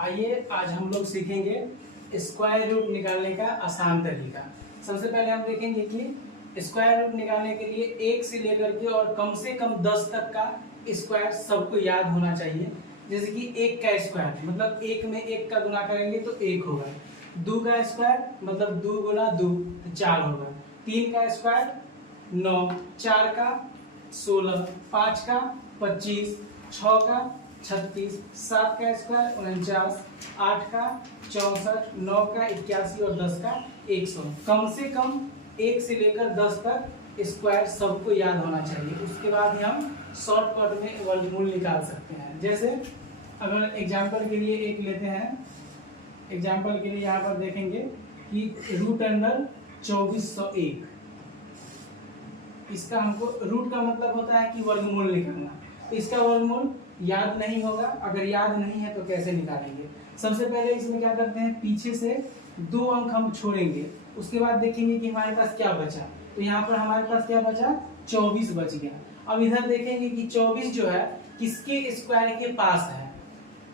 आइए आज हम लोग सीखेंगे स्क्वायर रूट निकालने का आसान तरीका। सबसे पहले हम देखेंगे कि स्क्वायर रूट निकालने के लिए 1 से लेकर के और कम से कम 10 तक का स्क्वायर सबको याद होना चाहिए। जैसे कि 1 का स्क्वायर मतलब 1 में 1 का गुना करेंगे तो 1 होगा। 2 का स्क्वायर मतलब 2 गुना 2 तो 4 होगा। 3 का स्क्वायर 9, 4 का 16, 5 का 25, 6 का 36, 7 का स्क्वायर 49, 8 का 64, 9 का 81 और 10 का 100। कम से कम 1 से लेकर 10 तक स्क्वायर सबको याद होना चाहिए। उसके बाद ही हम शॉर्टकट में वर्गमूल निकाल सकते हैं। जैसे अगर एग्जाम्पल के लिए एक लेते हैं, एग्जाम्पल के लिए यहाँ पर देखेंगे कि रूट अंडर 2401। इसका हमको रूट का मतलब होता है कि वर्गमूल निकालना। तो इसका वर्गमूल याद नहीं होगा। अगर याद नहीं है तो कैसे निकालेंगे? सबसे पहले इसमें क्या करते हैं, पीछे से 2 अंक हम छोड़ेंगे। उसके बाद देखेंगे कि हमारे पास क्या बचा। तो यहाँ पर हमारे पास क्या बचा, 24 बच गया। अब इधर देखेंगे कि 24 जो है किसके स्क्वायर के पास है।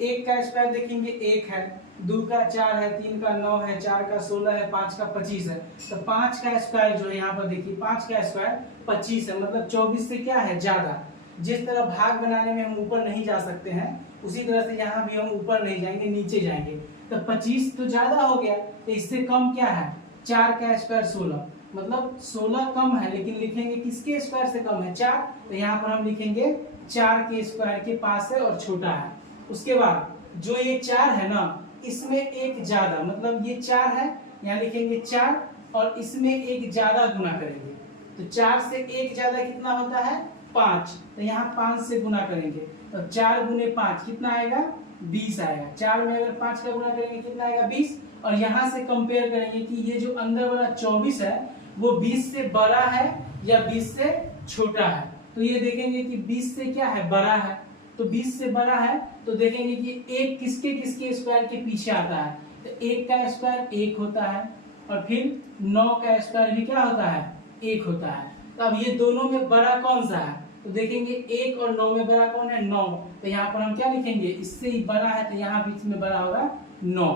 1 का स्क्वायर देखेंगे 1 है, 2 का 4 है, 3 का 9 है, 4 का 16 है, 5 का 25 है। तो 5 का स्क्वायर जो है यहाँ पर देखिए 5 का स्क्वायर 25 है, मतलब 24 से क्या है, ज्यादा। जिस तरह भाग बनाने में हम ऊपर नहीं जा सकते हैं उसी तरह से यहाँ भी हम ऊपर नहीं जाएंगे, नीचे जाएंगे। तो 25 तो ज्यादा हो गया, तो इससे कम क्या है, 4 का स्क्वायर 16, मतलब 16 कम है, लेकिन लिखेंगे किसके स्क्वायर से कम है, 4। तो यहाँ पर हम लिखेंगे 4 के स्क्वायर के पास है और छोटा है। उसके बाद जो ये 4 है ना, इसमें एक ज्यादा, मतलब ये 4 है, यहाँ लिखेंगे 4 और इसमें एक ज्यादा गुना करेंगे। तो 4 से एक ज्यादा कितना होता है, 5। तो यहाँ 5 से गुना करेंगे तो 4 गुने 5 कितना आएगा, 20 आएगा। 4 में अगर 5 का गुना करेंगे कितना आएगा, 20। और यहाँ से कंपेयर करेंगे कि ये जो अंदर वाला 24 है वो 20 से बड़ा है या 20 से छोटा है। तो ये देखेंगे कि 20 से क्या है, बड़ा है। तो 20 से बड़ा है तो देखेंगे कि एक किसके किसके स्क्वायर के पीछे आता है। तो 1 का स्क्वायर 1 होता है और फिर 9 का स्क्वायर भी क्या होता है, 1 होता है। तो अब ये दोनों में बड़ा कौन सा है, तो देखेंगे 1 और 9 में बड़ा कौन है, 9। तो यहाँ पर हम क्या लिखेंगे, इससे ही बड़ा है तो यहाँ बीच में बड़ा होगा 9।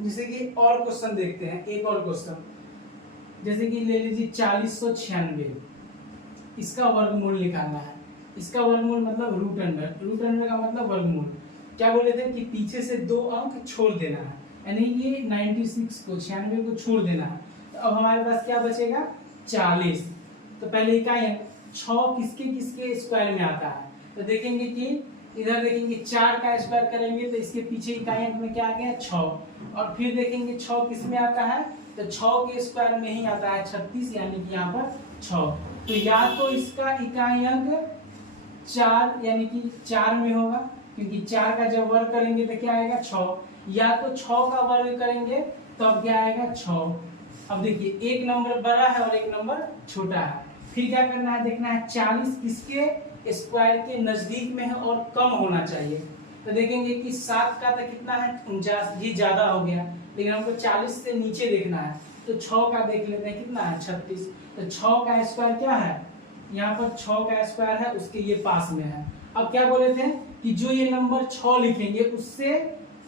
जैसे कि और क्वेश्चन देखते हैं, एक और क्वेश्चन जैसे कि ले लीजिए 4096, इसका वर्गमूल निकालना है। इसका वर्गमूल मतलब रूट अंडर, रूट अंडर का मतलब वर्गमूल। क्या बोले थे कि पीछे से 2 अंक छोड़ देना है, यानी ये 96 को 96 को छोड़ देना है। तो अब हमारे पास क्या बचेगा, 40। तो पहले इकाई है 6 किसके किसके स्क्वायर में आता है। तो देखेंगे कि इधर देखेंगे 4 का स्क्वायर करेंगे तो इसके पीछे इकाई अंक में क्या आ गया, 6। और फिर देखेंगे 6 किस में आता है, तो 6 के स्क्वायर में ही आता है 36, यानी कि यहाँ पर 6। तो या तो इसका इकाई अंक 4 यानी कि 4 में होगा, क्योंकि 4 का जब वर्ग करेंगे तो क्या आएगा, 6। या तो 6 का वर्ग करेंगे तो अब क्या आएगा, 6। अब देखिए एक नंबर बड़ा है और एक नंबर छोटा है। फिर क्या करना है, देखना है 40 किसके स्क्वायर के नजदीक में है और कम होना चाहिए। तो देखेंगे कि 7 का तो कितना है, 49, ये ज्यादा हो गया, लेकिन हमको 40 से नीचे देखना है। तो 6 का देख लेते हैं कितना है, 36। तो 6 का स्क्वायर क्या है, यहाँ पर 6 का स्क्वायर है, उसके ये पास में है। अब क्या बोले थे कि जो ये नंबर 6 लिखेंगे उससे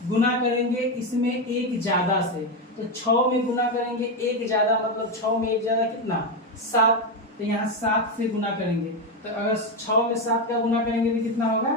गुना करेंगे इसमें एक ज्यादा से। तो 6 में गुना करेंगे एक ज्यादा, मतलब 6 में एक ज्यादा कितना, 7। तो यहाँ 7 से गुना करेंगे, तो अगर 6 में 7 का गुना करेंगे तो कितना होगा,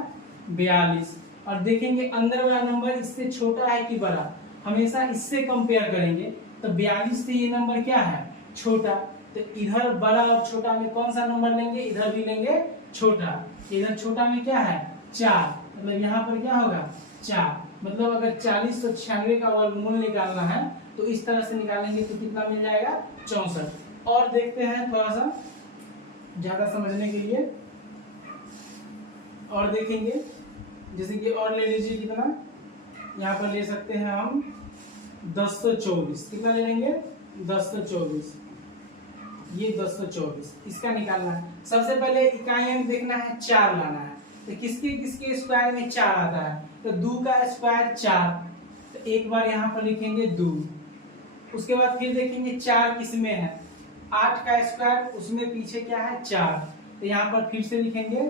42। और देखेंगे अंदर वाला नंबर इससे छोटा है कि बड़ा, हमेशा इससे कंपेयर करेंगे। तो 42 से ये नंबर क्या है, छोटा। तो इधर बड़ा और छोटा में कौन सा नंबर लेंगे, इधर भी लेंगे छोटा। इधर छोटा में क्या है, 4, मतलब यहाँ पर क्या होगा, 4। मतलब अगर 40 तो 96 का वर्गमूल निकालना है तो इस तरह से निकालेंगे तो कितना मिल जाएगा, 64। और देखते हैं थोड़ा सा ज्यादा समझने के लिए, और देखेंगे जैसे कि और ले लीजिए कितना, यहाँ पर ले सकते हैं हम 1024। कितना ले लेंगे, 1024, ये 1024 इसका निकालना है। सबसे पहले इकाई अंक देखना है, 4 लाना है। तो किसके किसके स्क्वायर में 4 आता है, तो 2 का स्क्वायर 4। तो एक बार यहाँ पर लिखेंगे 2। उसके बाद फिर देखेंगे 4 किस में है, 8 का स्क्वायर, उसमें पीछे क्या है, 4। तो यहाँ पर फिर से लिखेंगे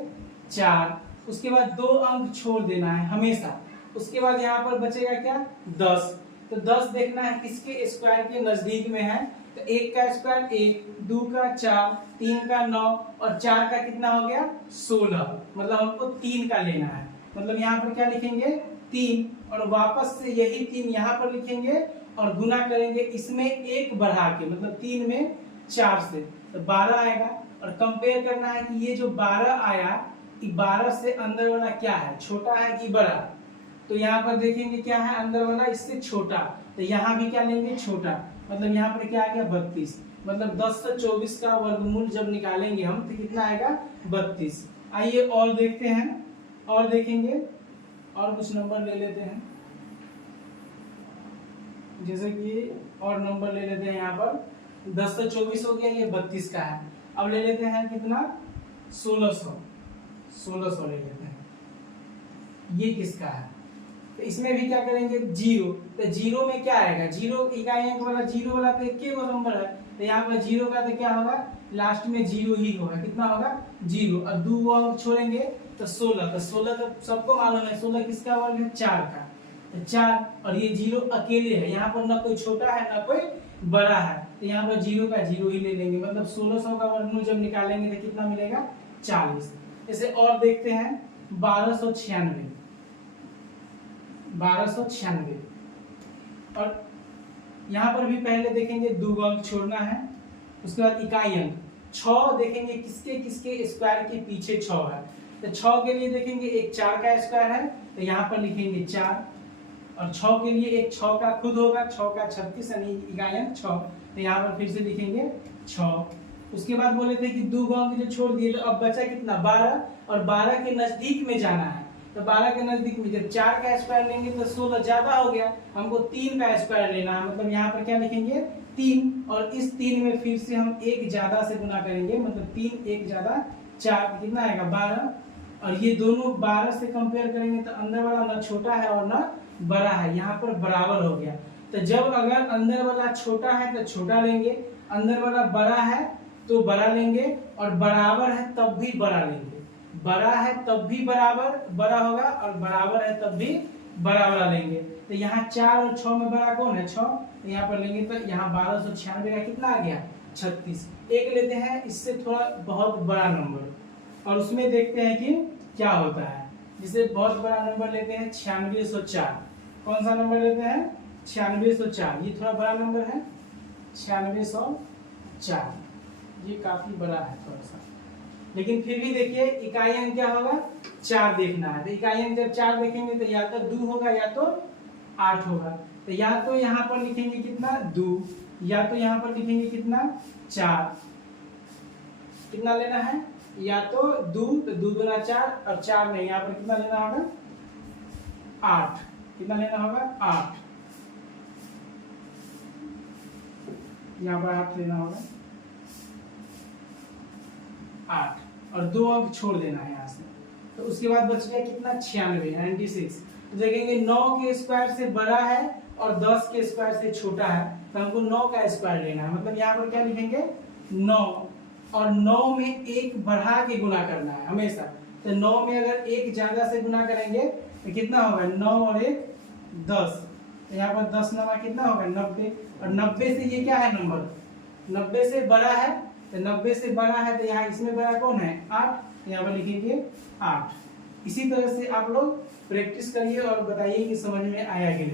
4। उसके बाद 2 अंक छोड़ देना है हमेशा। उसके बाद यहाँ पर बचेगा क्या 10। तो 10 देखना है किसके स्क्वायर के नजदीक में है। तो 1 का स्क्वायर 1, 2 का 4, 3 का 9 और 4 का कितना हो गया 16। मतलब हमको 3 का लेना है। मतलब यहाँ पर क्या लिखेंगे 3 और वापस से यही 3 यहाँ पर लिखेंगे और गुना करेंगे इसमें 1 बढ़ा के, मतलब 3 में 4 से तो 12 आएगा। और कंपेयर करना है कि ये जो 12 आया, 12 से अंदर वाला क्या है, छोटा है कि बड़ा। तो यहाँ पर देखेंगे क्या है अंदर वाला इससे छोटा, तो यहाँ भी क्या लेंगे छोटा। मतलब यहाँ पर क्या आ गया 32। मतलब 10 से 24 का वर्गमूल जब निकालेंगे हम तो कितना आएगा 32। आइए और देखते हैं, और देखेंगे और कुछ नंबर ले लेते हैं। जैसे कि और नंबर ले लेते हैं, यहाँ पर 10 से 24 हो गया, ये 32 का है। अब ले लेते हैं कितना 1600 ले लेते हैं। ये किसका है, तो इसमें भी क्या करेंगे 0। तो 0 में क्या आएगा, 0 इकाई अंक वाला 0 वाला तो एक ही नंबर है। तो यहाँ पर 0 का तो क्या होगा लास्ट में 0 ही होगा। कितना होगा 0 और 2 अंक छोड़ेंगे तो 16। तो 16 तो सबको मालूम है 16 किसका वर्ग है 4 का। तो 4 और ये 0 अकेले है, यहाँ पर ना कोई छोटा है ना कोई बड़ा है। तो यहाँ पर 0 का 0 ही ले लेंगे। मतलब 1600 का वर्गमूल जब निकालेंगे तो कितना मिलेगा 40। इसे और देखते हैं 1296। और यहाँ पर भी पहले देखेंगे 2 अंक छोड़ना है। उसके बाद इकाई अंक 6 देखेंगे किसके किसके स्क्वायर के पीछे 6 है। तो 6 के लिए देखेंगे एक 4 का स्क्वायर है, तो यहाँ पर लिखेंगे 4। और 6 के लिए एक 6 का खुद होगा, 6 का 36 यानी इकाई अंक 6। तो यहाँ पर फिर से लिखेंगे 6। उसके बाद बोले थे कि 2 अंक जो छोड़ दिए, तो अब बचा कितना 12। और 12 के नजदीक में जाना है। तो 12 के नजदीक में जब 4 का स्क्वायर लेंगे तो 16 ज्यादा हो गया, हमको 3 का स्क्वायर लेना है। मतलब यहाँ पर क्या लिखेंगे 3। और इस 3 में फिर से हम एक ज्यादा से गुना करेंगे, मतलब 3 एक ज्यादा 4, कितना आएगा 12। और ये दोनों 12 से कंपेयर करेंगे तो अंदर वाला ना छोटा है और ना बड़ा है, यहाँ पर बराबर हो गया। तो जब अगर अंदर वाला छोटा है तो छोटा लेंगे, अंदर वाला बड़ा है तो बड़ा लेंगे, और बराबर है तब भी बड़ा लेंगे। बड़ा है तब भी बराबर बड़ा होगा, और बराबर है तब भी बड़ा बड़ा लेंगे। तो यहाँ 4 और 6 में बड़ा कौन है 6। तो यहाँ पर लेंगे तो यहाँ 1296 का कितना आ गया 36। एक लेते हैं इससे थोड़ा बहुत बड़ा नंबर, और उसमें देखते हैं कि क्या होता है। जिसे बहुत बड़ा नंबर लेते हैं 9604। कौन सा नंबर लेते हैं 9604। ये थोड़ा बड़ा नंबर है 9604, ये काफी बड़ा है थोड़ा सा। लेकिन फिर भी देखिए इकाई अंक क्या होगा 4 देखना है। तो इकाई अंक जब 4 देखेंगे तो या तो 2 होगा या तो 8 होगा। तो या तो यहाँ पर लिखेंगे कितना 2, या तो यहाँ पर लिखेंगे कितना 4। कितना लेना है, या तो 2, तो 2 दूना 4, और 4 नहीं, यहाँ पर कितना लेना होगा 8। कितना लेना होगा 8, यहाँ पर 8 लेना होगा 8, और 2 अंक छोड़ देना है यहाँ से। तो उसके बाद बच गया कितना 96। तो देखेंगे 9 के स्क्वायर से बड़ा है और 10 के स्क्वायर से छोटा है, तो हमको 9 का स्क्वायर लेना है। मतलब यहाँ पर क्या लिखेंगे 9, और 9 में 1 बढ़ा के गुना करना है हमेशा। तो 9 में अगर 1 ज्यादा से गुना करेंगे तो कितना होगा 9 और 1 10। तो यहाँ पर 10 9 कितना होगा 90। और 90 से ये क्या है नंबर 90 से बड़ा है। तो 90 से बड़ा है तो यहाँ इसमें बड़ा कौन है 8, यहाँ पर लिखेंगे 8। इसी तरह से आप लोग प्रैक्टिस करिए और बताइए कि समझ में आया कि नहीं।